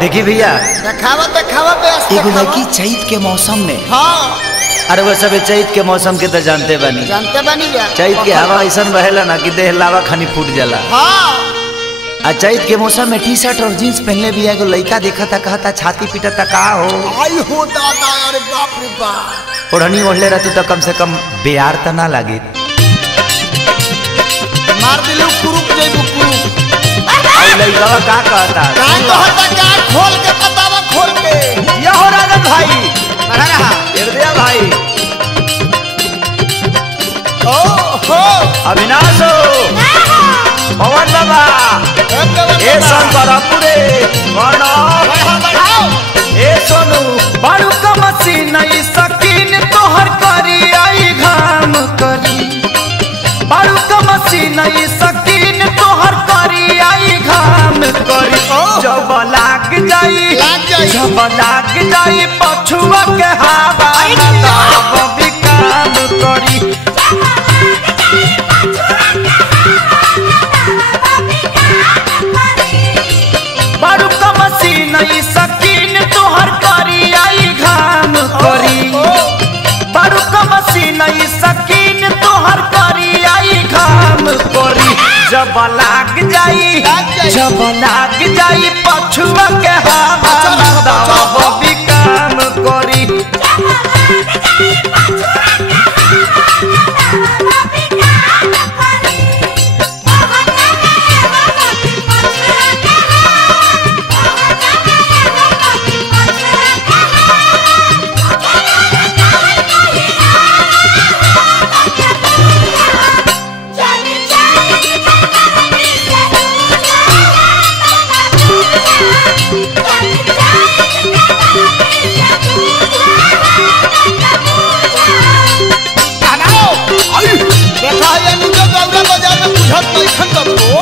देखी भैया देखावा एगो लड़की चैत के मौसम में। हाँ अरे वो सब चैत के मौसम के तो जानते बनी जा चैत के हवा ऐसा बहेला ना कि देह लावा खानी फूट जाला। हाँ आ चैत के मौसम में टी शर्ट और जींस पहनले भी एगो लड़का देखा था, कहता छाती पीटा था का हो आई हो दादा, अरे बाप रे बाप। ओढ़नी ओढ़ले रहती तो कम से कम बेयार तो ना लगे। मार दिलू कुरुप जइबू कुरुप। लड़का का कहता का खोल के बतावा खोल के। ये हो राजन भाई बढ़ा रहा हृदय भाई ओ हो अविनाश हो पवन बाबा ए शंकरपुरे बढ़ाओ ए सोनू बारू का मशीन नहीं सकीन तोहर करी आई घाम करी। बारू का मशीन नहीं सकीन तोहर करी आई घाम करी। जब लाग जाई जब लाग जाई पछुआ के हवा तब भी काम करी। बारू का मशीन नहीं सकीन तोहर करी आई घाम करी। बारू का मशीन नहीं सकीन तोहर करी आई घाम करी। जब लाग जाई जब लाग जाई पछुआ के हवा तब भी काम करी।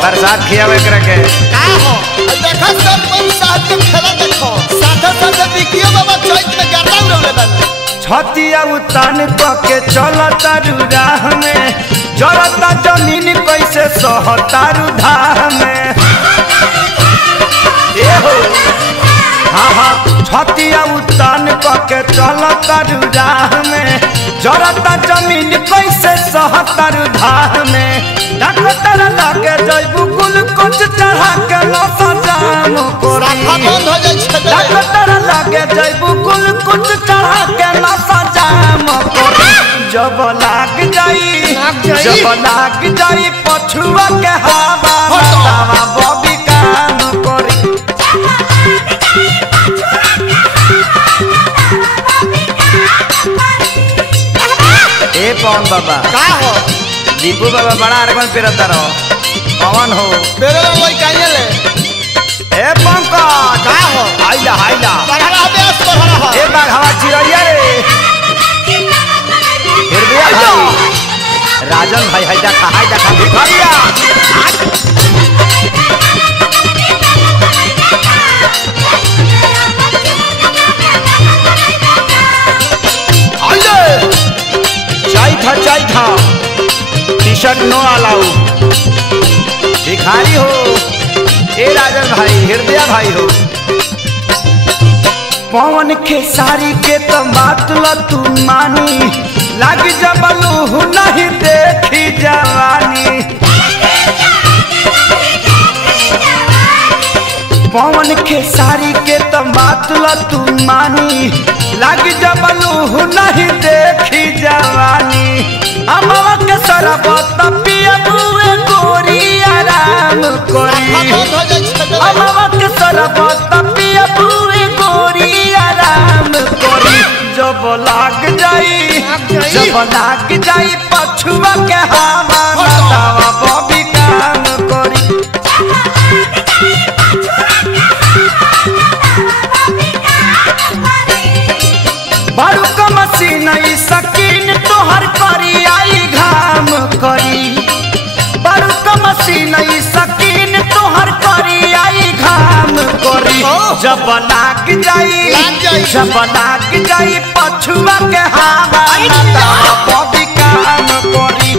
प्रसाद खियावे के का हो देखा सब बन साथ में खेला देखो साथ बिकियो बाबा चैत में गर्दा उड़ले बन। छतिया उतान के चलता राह में जरता जमीन कैसे सहतारू धाह में। ए हो हाँ हाँ छतिया उतान के चलता राह में जरता जमीन कैसे सहतारू धाह में। डॉक्टर लागे जइबू कुल कुछ चढ़ा के नसा जाम कोरी। डॉक्टर लागे जइबू कुल कुछ चढ़ा के नसा जाम कोरी। जब लाग जाई पछुआ के हवा तवा बबी काम कोरी। ए पवन बाबा का हो दीपू बाबा बड़ा अरगन पेरता रहो पवन हो मेरे लोई काहे ले ए पंकज का हो आइला आइला बढ़ा बेस बढ़ा ए बाग हवा चिरैया रे हृदय भाई राजन भाई हाय देखा भिखारिया आइले चाय था टी शर्ट नो अलाउ भिखारी हो ए राजन भाई हृदय भाई हो। पवन खेसारी के तो बात ल तू मानी लाग जबलू नहीं देखी जवानी। पवन खेसारी के तो बात ल तू मानी लाग जबलू नहीं देखी जवानी। अमवा के सरबत पिया बुए गोरी आराम करी। अमवा के सरबत पिया बुए गोरी आराम करी। जब लाग जाई पछुआ के हवा तवा बबी काम करी। बारू का मशीन सकीन तोहर करी आई घाम करी। बारू का मशीन सकीन तोहर करी आई घाम करी। जब लाग जाई पछुआ के हवा तवा बबी काम करी।